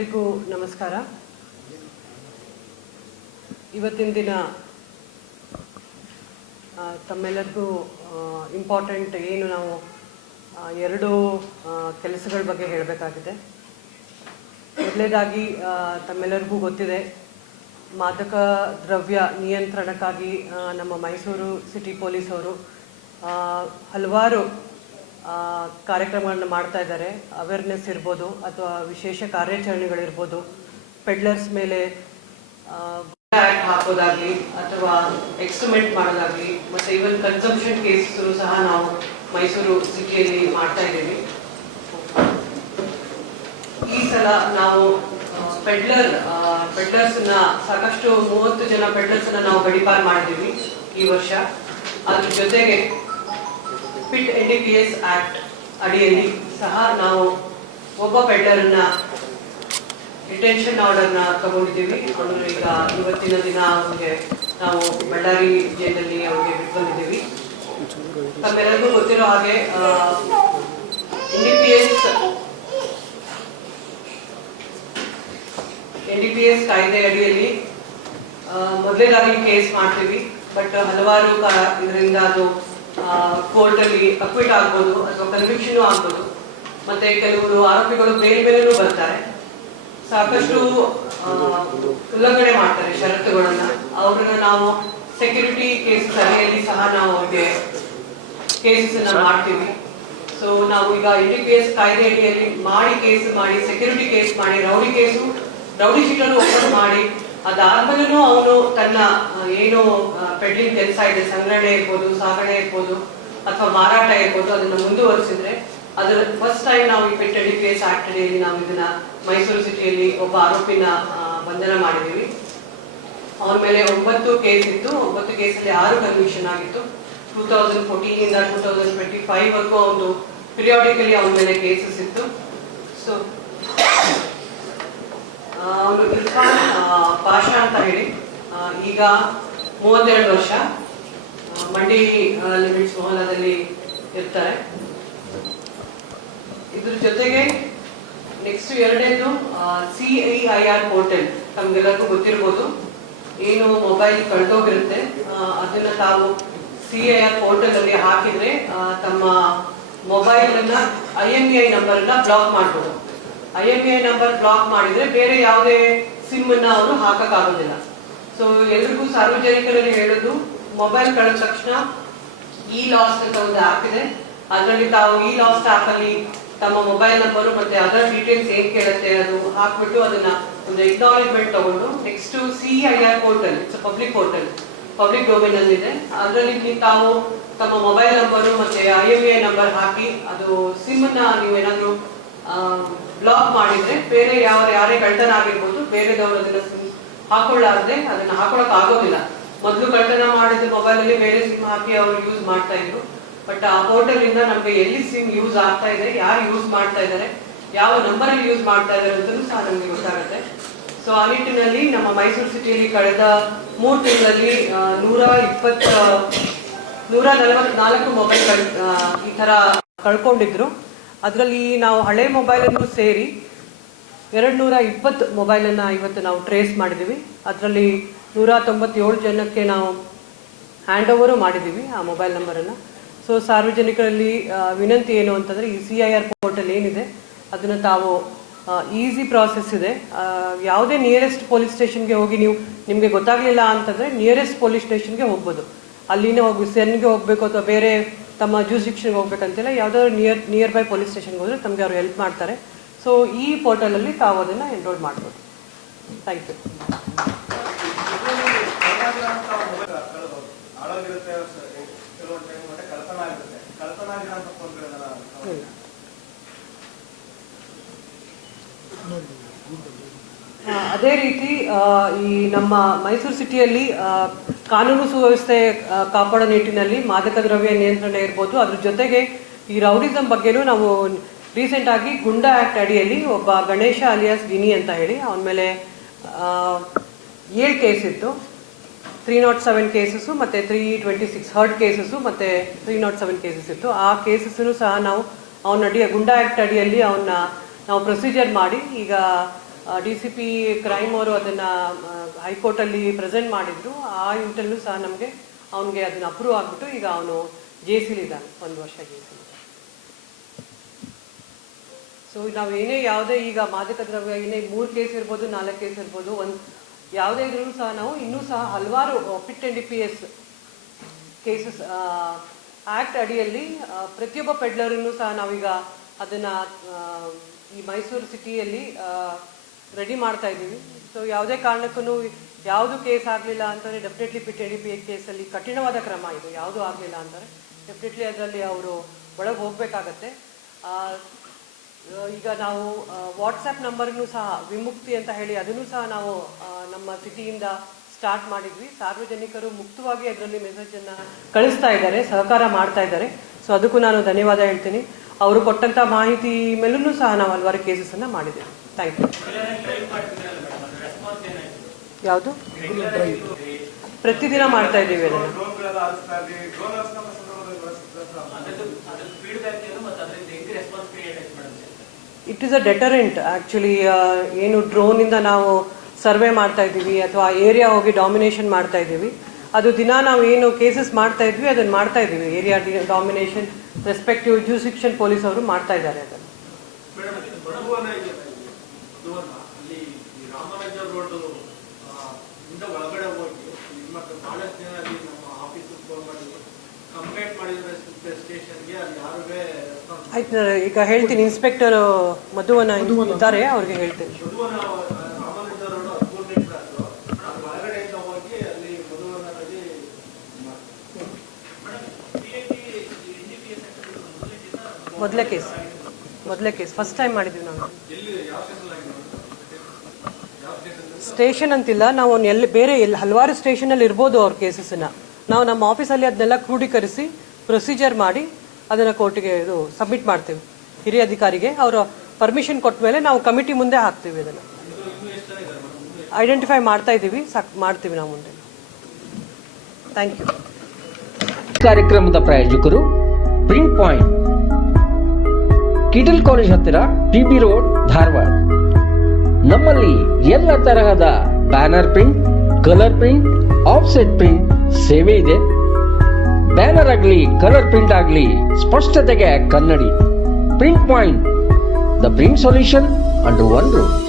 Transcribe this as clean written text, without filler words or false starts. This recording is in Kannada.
ಎಲ್ಲರಿಗೂ ನಮಸ್ಕಾರ. ಇವತ್ತಿನ ದಿನ ತಮ್ಮೆಲ್ಲರಿಗೂ ಇಂಪಾರ್ಟೆಂಟ್ ಏನು ನಾವು ಎರಡು ಕೆಲಸಗಳ ಬಗ್ಗೆ ಹೇಳಬೇಕಾಗಿದೆ. ಮೊದಲನೇದಾಗಿ ತಮ್ಮೆಲ್ಲರಿಗೂ ಗೊತ್ತಿದೆ, ಮಾದಕ ದ್ರವ್ಯ ನಿಯಂತ್ರಣಕ್ಕಾಗಿ ನಮ್ಮ ಮೈಸೂರು ಸಿಟಿ ಪೊಲೀಸ್ ಅವರು ಹಲವಾರು ಕಾರ್ಯಕ್ರಮಗಳನ್ನು ಮಾಡ್ತಾ ಇದ್ದಾರೆ. ಅವೇರ್ನೆಸ್ ಇರ್ಬೋದು ಅಥವಾ ವಿಶೇಷ ಕಾರ್ಯಾಚರಣೆಗಳಿರ್ಬೋದು, ಪೆಡ್ಲರ್ಸ್ ಮೇಲೆ ಆ್ಯಕ್ಟ್ ಹಾಕೋದಾಗಲಿ ಅಥವಾ ಎಕ್ಸ್ಟ್ರಿಮೆಂಟ್ ಮಾಡೋದಾಗಲಿ, ಮತ್ತು ಈವನ್ ಕನ್ಸಂಪ್ಷನ್ ಕೇಸಸ್ ಸಹ ನಾವು ಮೈಸೂರು ಸಿಟಿಯಲ್ಲಿ ಮಾಡ್ತಾ ಇದ್ದೀವಿ. ಈ ಸಲ ನಾವು ಪೆಡ್ಲರ್ಸ್ನ ಸಾಕಷ್ಟು 30 ಜನ ಪೆಡ್ಲರ್ಸ್ನ ನಾವು ಗಡೀಪಾರು ಮಾಡಿದ್ದೀವಿ ಈ ವರ್ಷ. ಅದ್ರ ಜೊತೆಗೆ ಪಿಟ್ NDPS ಆಕ್ಟ್ ಅಡಿಯಲ್ಲಿ ಸಹ ನಾವು ಒಬ್ಬ ಪೆಡ್ಲರ್ನ ಡಿಟೆನ್ಷನ್ ಆರ್ಡರ್ನ ತಗೊಂಡಿದ್ದೀವಿ. ಅವರು ಈಗ ಇವತ್ತಿನ ದಿನ ಅವ್ರಿಗೆ ನಾವು ಬಳ್ಳಾರಿ ಜೈಲಲ್ಲಿ ಅವ್ರಿಗೆ ಬಿಟ್ಕೊಂಡಿದ್ದೀವಿ. ತಮ್ಮೆಲ್ಲರಿಗೂ ಗೊತ್ತಿರೋ ಹಾಗೆ NDPS ಕಾಯ್ದೆ ಅಡಿಯಲ್ಲಿ ಮೊದಲೇದಾಗಿ ಕೇಸ್ ಮಾಡ್ತೀವಿ. ಬಟ್ ಹಲವಾರು ಇದರಿಂದ ಅದು ಕೋರ್ಟಲ್ಲಿ ಅಕ್ವಿಟ್ ಆಗ್ಬೋದು ಅಥವಾ ಕನ್ವಿಕ್ಷನ್ ಆಗ್ಬೋದು. ಮತ್ತೆ ಕೆಲವರು ಆರೋಪಿಗಳು ಬೇರೆ ಬೇರೆನೂ ಬರ್ತಾರೆ, ಸಾಕಷ್ಟು ಉಲ್ಲಂಘನೆ ಮಾಡ್ತಾರೆ ಷರತ್ತುಗಳನ್ನ. ಅವ್ರನ್ನ ನಾವು ಸೆಕ್ಯೂರಿಟಿ ಕೇಸಸ್ ಅಡಿಯಲ್ಲಿ ಸಹ ನಾವು ಅವ್ರಿಗೆ ಕೇಸಸ್ ಮಾಡ್ತೀವಿ. ಸೊ ನಾವು ಈಗ NDPS ಕಾಯ್ದೆ ಅಡಿಯಲ್ಲಿ ಕೇಸ್ ಮಾಡಿ ಸೆಕ್ಯೂರಿಟಿ ಕೇಸ್ ಮಾಡಿ ರೌಡಿ ಶೀಟನ್ನು ಓಪನ್ ಮಾಡಿ ಅದಾದ್ಮೇಲೂ ಅವನು ತನ್ನ ಏನು ಪೆಡ್ಲಿಂಗ್ ಕೆಲಸ ಇದೆ, ಸಂಗ್ರಹಣೆ ಇರ್ಬೋದು, ಸಾಗಣೆ ಇರ್ಬೋದು ಅಥವಾ ಮಾರಾಟ ಇರ್ಬೋದು, ಅದನ್ನ ಮುಂದುವರಿಸಿದ್ರೆ ಅದರ ಫಸ್ಟ್ ಟೈಮ್ ನಾವು ಈ ಪಿಟ್ NDPS ಆಕ್ಟ್ ಅಡಿಯಲ್ಲಿ ನಾವು ಇದನ್ನ ಮೈಸೂರು ಸಿಟಿಯಲ್ಲಿ ಒಬ್ಬ ಆರೋಪಿನ ಬಂಧನ ಮಾಡಿದ್ದೀವಿ. ಅವನ ಮೇಲೆ 9 ಕೇಸ್ ಇತ್ತು. 9 ಕೇಸಲ್ಲಿ 6 ಕನ್ವಿಕ್ಷನ್ ಆಗಿತ್ತು. 2014 ಇಂದ 2025 ವರೆಗೂ ಅವನು ಪಿರಿಯಾಡಿಕಲಿ ಅವನ ಮೇಲೆ ಕೇಸಸ್ ಇತ್ತು. ಸೊ ಅವನು ಇರ್ಫಾನ್ ಪಾಷಾ ಅಂತ ಹೇಳಿ ಈಗ 32 ವರ್ಷ ಮಂಡಿ ಲಿಮಿಟ್ಸ್ ಮೊಹಲ್ಲಾದಲ್ಲಿ ಇರ್ತಾರೆ. ಇದ್ರ ಜೊತೆಗೆ ನೆಕ್ಸ್ಟ್ ಎರಡನೇದು CIR ಪೋರ್ಟಲ್. ತಮ್ಗೆಲ್ಲರಿಗೂ ಗೊತ್ತಿರ್ಬೋದು, ಏನು ಮೊಬೈಲ್ ಕಳೆದೋಗಿರುತ್ತೆ ಅದನ್ನ ತಾವು CIR ಪೋರ್ಟಲ್ ಅಲ್ಲಿ ಹಾಕಿದ್ರೆ ತಮ್ಮ ಮೊಬೈಲ್ ಅನ್ನ IMEI ನಂಬರ್ ಅನ್ನ ಬ್ಲಾಕ್ ಮಾಡ್ಬೋದು. IMEI ನಂಬರ್ ಬ್ಲಾಕ್ ಮಾಡಿದ್ರೆ ಬೇರೆ ಯಾವುದೇ ಸಿಮ್ ಅನ್ನ ಅವರು ಹಾಕಕ್ಕಾಗೋದಿಲ್ಲ. ಸೊ ಎಲ್ರಿಗೂ ಸಾರ್ವಜನಿಕರಲ್ಲಿ ಹೇಳೋದು, ಮೊಬೈಲ್ ಕಳೆದ ತಕ್ಷಣ ಲಾಸ್ಟ್ ಅಂತ ಒಂದು ಆಪ್ ಇದೆ, ಅದರಲ್ಲಿ ತಾವು ಲಾಸ್ಟ್ ಆಪ್ ಅಲ್ಲಿ ತಮ್ಮ ಮೊಬೈಲ್ ನಂಬರು ಮತ್ತೆ ಅದರ್ ಡೀಟೇಲ್ಸ್ ಏನ್ ಕೇಳುತ್ತೆ ಅದು ಹಾಕ್ಬಿಟ್ಟು ಅದನ್ನ ಒಂದು ಎಕ್ನಾಲೇಜ್ಮೆಂಟ್ ತಗೊಂಡು next CIR portal, it's public portal, public domain ಅಲ್ಲಿ ಇದೆ. ಅದರಲ್ಲಿ ತಾವು ತಮ್ಮ ಮೊಬೈಲ್ ನಂಬರು ಮತ್ತೆ IMEI ನಂಬರ್ ಹಾಕಿ ಅದು ಸಿಮ್ ನ ನೀವು ಏನಾದ್ರು ಬ್ಲಾಕ್ ಮಾಡಿದ್ರೆ ಬೇರೆ ಯಾರೇ ಕಳ್ತನ ಆಗಿರ್ಬೋದು, ಬೇರೆದವರು ಅದನ್ನ ಹಾಕೊಳ್ಳಾರ್ದೆ ಅದನ್ನ ಹಾಕೊಳಕ್ ಆಗೋದಿಲ್ಲ. ಮೊದಲು ಕಳ್ತನ ಮಾಡಿದ ಮೊಬೈಲ್ ಅಲ್ಲಿ ಬೇರೆ ಸಿಮ್ ಹಾಕಿ ಅವರು ಯೂಸ್ ಮಾಡ್ತಾ ಇದ್ರು. ಬಟ್ ಆ ಪೋರ್ಟಲ್ ಇಂದ ನಮ್ಗೆ ಎಲ್ಲಿ ಸಿಮ್ ಯೂಸ್ ಆಗ್ತಾ ಇದೆ, ಯಾರು ಯೂಸ್ ಮಾಡ್ತಾ ಇದ್ದಾರೆ, ಯಾವ ನಂಬರ್ ಅಲ್ಲಿ ಯೂಸ್ ಮಾಡ್ತಾ ಇದ್ದಾರೆ ಅಂತಲೂ ಸಹ ನಮ್ಗೆ ಗೊತ್ತಾಗುತ್ತೆ. ಸೊ ಆ ನಿಟ್ಟಿನಲ್ಲಿ ನಮ್ಮ ಮೈಸೂರು ಸಿಟಿಯಲ್ಲಿ ಕಳೆದ 3 ತಿಂಗಳಲ್ಲಿ 144 ಮೊಬೈಲ್ ಈ ತರ ಕಳ್ಕೊಂಡಿದ್ರು. ಅದರಲ್ಲಿ ನಾವು ಹಳೆ ಮೊಬೈಲ್ ಅನ್ನು ಸೇರಿ 220 ಮೊಬೈಲ್ ಅನ್ನ ಇವತ್ತು ನಾವು ಟ್ರೇಸ್ ಮಾಡಿದೀವಿ. ಅದರಲ್ಲಿ 197 ಜನಕ್ಕೆ ನಾವು ಹ್ಯಾಂಡ್ ಓವರು ಮಾಡಿದೀವಿ ಆ ಮೊಬೈಲ್ ನಂಬರ್ ಅನ್ನ. ಸೊ ಸಾರ್ವಜನಿಕರಲ್ಲಿ ವಿನಂತಿ ಏನು ಅಂತಂದ್ರೆ, ಈ CIR ಪೋರ್ಟಲ್ ಏನಿದೆ ಅದನ್ನ ತಾವು ಈಸಿ ಪ್ರಾಸೆಸ್ ಇದೆ. ಯಾವುದೇ ನಿಯರೆಸ್ಟ್ ಪೊಲೀಸ್ ಸ್ಟೇಷನ್ಗೆ ಹೋಗಿ ನಿಮ್ಗೆ ಗೊತ್ತಾಗ್ಲಿಲ್ಲ ಅಂತಂದ್ರೆ ನಿಯರೆಸ್ಟ್ ಪೊಲೀಸ್ ಸ್ಟೇಷನ್ಗೆ ಹೋಗ್ಬೋದು. ಅಲ್ಲಿನೇ ಹೋಗಿ ಸೆನ್ಗೆ ಹೋಗ್ಬೇಕು ಅಥವಾ ಬೇರೆ ತಮ್ಮ ಜ್ಯೂರಿಸ್ಡಿಕ್ಷನ್ಗೆ ಹೋಗ್ಬೇಕಂತಿಲ್ಲ, ಯಾವ್ದಾದ್ರು ನಿಯರ್ ಬೈ ಪೊಲೀಸ್ ಸ್ಟೇಷನ್ಗೆ ಹೋದ್ರೆ ತಮಗೆ ಅವರು ಹೆಲ್ಪ್ ಮಾಡ್ತಾರೆ. ಸೊ ಈ ಪೋರ್ಟಲ್ ಅಲ್ಲಿ ತಾವು ಅದನ್ನ ಎನ್ರೋಲ್ ಮಾಡ್ಬೋದು. Thank you. ಅದೇ ರೀತಿ ಈ ನಮ್ಮ ಮೈಸೂರು ಸಿಟಿಯಲ್ಲಿ ಕಾನೂನು ಸುವ್ಯವಸ್ಥೆ ಕಾಪಾಡೋ ನಿಟ್ಟಿನಲ್ಲಿ ಮಾದಕ ದ್ರವ್ಯ ನಿಯಂತ್ರಣ ಇರ್ಬೋದು, ಅದ್ರ ಜೊತೆಗೆ ಈ ರೌಡಿಸಂ ಬಗ್ಗೆನೂ ನಾವು ರೀಸೆಂಟ್ ಆಗಿ ಗುಂಡಾ ಆಕ್ಟ್ ಅಡಿಯಲ್ಲಿ ಒಬ್ಬ ಗಣೇಶ ಅಲಿಯಾಸ್ ಗಿನಿ ಅಂತ ಹೇಳಿ ಅವನ ಮೇಲೆ 7 ಕೇಸ್ ಇತ್ತು. 307 ಕೇಸಸ್ಸು ಮತ್ತೆ 326 ಹರ್ಟ್ ಕೇಸಸ್ಸು ಮತ್ತೆ 307 ಕೇಸಸ್ ಇತ್ತು. ಆ ಕೇಸಸ್ಸನ್ನು ಸಹ ನಾವು ಅವನ ಗುಂಡಾ ಆಕ್ಟ್ ಅಡಿಯಲ್ಲಿ ಅವನ್ನ ನಾವು ಪ್ರೊಸೀಜರ್ ಮಾಡಿ ಈಗ DCP ಕ್ರೈಮ್ ಅವರು ಅದನ್ನು ಹೈಕೋರ್ಟಲ್ಲಿ ಪ್ರೆಸೆಂಟ್ ಮಾಡಿದ್ರು. ಆ ಇಂಟಲ್ಲೂ ಸಹ ನಮಗೆ ಅವನಿಗೆ ಅದನ್ನು ಅಪ್ರೂವ್ ಆಗಿಬಿಟ್ಟು ಈಗ ಅವನು ಜೈಸಿಲಿದ್ದಾನೆ, 1 ವರ್ಷ ಜೈಸಿಲಿ. ಸೊ ನಾವು ಏನೇ ಯಾವುದೇ ಈಗ ಮಾದಕ ದ್ರವ್ಯ ಏನೇ 3 ಕೇಸ್ ಇರ್ಬೋದು, 4 ಕೇಸ್ ಇರ್ಬೋದು, ಯಾವುದೇ ಇದ್ರೂ ಸಹ ನಾವು ಇನ್ನೂ ಸಹ ಹಲವಾರು PIT and DPS cases act ಅಡಿಯಲ್ಲಿ ಪ್ರತಿಯೊಬ್ಬ ಪೆಡ್ಲರನ್ನು ಸಹ ನಾವೀಗ ಅದನ್ನು ಈ ಮೈಸೂರು ಸಿಟಿಯಲ್ಲಿ ರೆಡಿ ಮಾಡ್ತಾ ಇದ್ದೀವಿ. ಸೊ ಯಾವುದೇ ಕಾರಣಕ್ಕೂ ಯಾವುದು ಕೇಸ್ ಆಗಲಿಲ್ಲ ಅಂತಂದರೆ ಡೆಫಿನೆಟ್ಲಿ PIT and DPS ಕೇಸಲ್ಲಿ ಕಠಿಣವಾದ ಕ್ರಮ ಇದು. ಯಾವುದೂ ಆಗಲಿಲ್ಲ ಅಂತಾರೆ ಡೆಫಿನೆಟ್ಲಿ ಅದರಲ್ಲಿ ಅವರು ಒಳಗೆ ಹೋಗಬೇಕಾಗತ್ತೆ. ಈಗ ನಾವು ವಾಟ್ಸಪ್ ನಂಬರ್ನು ಸಹ ವಿಮುಕ್ತಿ ಅಂತ ಹೇಳಿ ಅದನ್ನು ಸಹ ನಾವು ನಮ್ಮ ಸಿಟಿಯಿಂದ ಸ್ಟಾರ್ಟ್ ಮಾಡಿದ್ವಿ. ಸಾರ್ವಜನಿಕರು ಮುಕ್ತವಾಗಿ ಅದರಲ್ಲಿ ಮೆಸೇಜನ್ನು ಕಳಿಸ್ತಾ ಇದ್ದಾರೆ, ಸಹಕಾರ ಮಾಡ್ತಾ ಇದ್ದಾರೆ. ಸೊ ಅದಕ್ಕೂ ನಾನು ಧನ್ಯವಾದ ಹೇಳ್ತೀನಿ. ಅವರು ಕೊಟ್ಟಂಥ ಮಾಹಿತಿ ಮೇಲೂ ಸಹ ನಾವು ಹಲವಾರು ಕೇಸಸನ್ನು ಮಾಡಿದ್ದೇವೆ. Thank you. ಯಾವುದು ಪ್ರತಿದಿನ ಮಾಡ್ತಾ ಇದ್ದೀವಿ ಅದನ್ನು. It is a deterrent actually. ಏನು ಡ್ರೋನಿಂದ ನಾವು ಸರ್ವೆ ಮಾಡ್ತಾ ಇದ್ದೀವಿ ಅಥವಾ ಏರಿಯಾ ಹೋಗಿ ಡಾಮಿನೇಷನ್ ಮಾಡ್ತಾ ಇದ್ದೀವಿ, ಅದು ದಿನ ನಾವು ಏನು ಕೇಸಸ್ ಮಾಡ್ತಾ ಇದ್ವಿ ಅದನ್ನು ಮಾಡ್ತಾ ಇದ್ದೀವಿ. Area domination respective jurisdiction police ಅವರು ಮಾಡ್ತಾ ಇದ್ದಾರೆ ಅದನ್ನು. ಆಯ್ತು, ಈಗ ಹೇಳ್ತೀನಿ. ಇನ್ಸ್ಪೆಕ್ಟರ್ ಮಧುವನ ಇದ್ದಾರೆ, ಅವ್ರಿಗೆ ಹೇಳ್ತೀನಿ. ಮೊದಲೇ ಕೇಸ್ ಫಸ್ಟ್ ಟೈಮ್ ಮಾಡಿದ್ವಿ ನಾವು. ಸ್ಟೇಷನ್ ಅಂತಿಲ್ಲ, ನಾವು ಬೇರೆ ಹಲವಾರು ಸ್ಟೇಷನಲ್ಲಿ ಇರ್ಬೋದು ಅವ್ರ ಕೇಸಸ್ಸನ್ನು. ನಾವು ನಮ್ಮ ಆಫೀಸಲ್ಲಿ ಅದನ್ನೆಲ್ಲ ಕ್ರೋಢೀಕರಿಸಿ ಪ್ರೊಸೀಜರ್ ಮಾಡಿ ಅದನ್ನು ಕೋರ್ಟಿಗೆ ಇದು ಸಬ್ಮಿಟ್ ಮಾಡ್ತೀವಿ ಹಿರಿಯ ಅಧಿಕಾರಿಗೆ. ಅವರ ಪರ್ಮಿಷನ್ ಕೊಟ್ಟ ಮೇಲೆ ನಾವು ಕಮಿಟಿ ಮುಂದೆ ಹಾಕ್ತೀವಿ. ಅದನ್ನು ಐಡೆಂಟಿಫೈ ಮಾಡ್ತಾ ಇದ್ದೀವಿ, ಮಾಡ್ತೀವಿ ನಾವು ಮುಂದೆ. Thank you. ಕಾರ್ಯಕ್ರಮದ ಪ್ರಾಯೋಜಕರು ಪ್ರಿಂಟ್ ಪಾಯಿಂಟ್, ಕಿಟಲ್ ಕಾಲೇಜ್ ಹತ್ತಿರ, PB ರೋಡ್, ಧಾರವಾಡ. ನಮ್ಮಲ್ಲಿ ಎಲ್ಲ ತರಹದ banner print, colour print, offset print ಸೇವೆ ಇದೆ. ಬ್ಯಾನರ್ ಆಗಲಿ ಕಲರ್ ಪ್ರಿಂಟ್ ಆಗಲಿ ಸ್ಪಷ್ಟತೆಗೆ ಕನ್ನಡಿ. Print point, the print solution under one roof.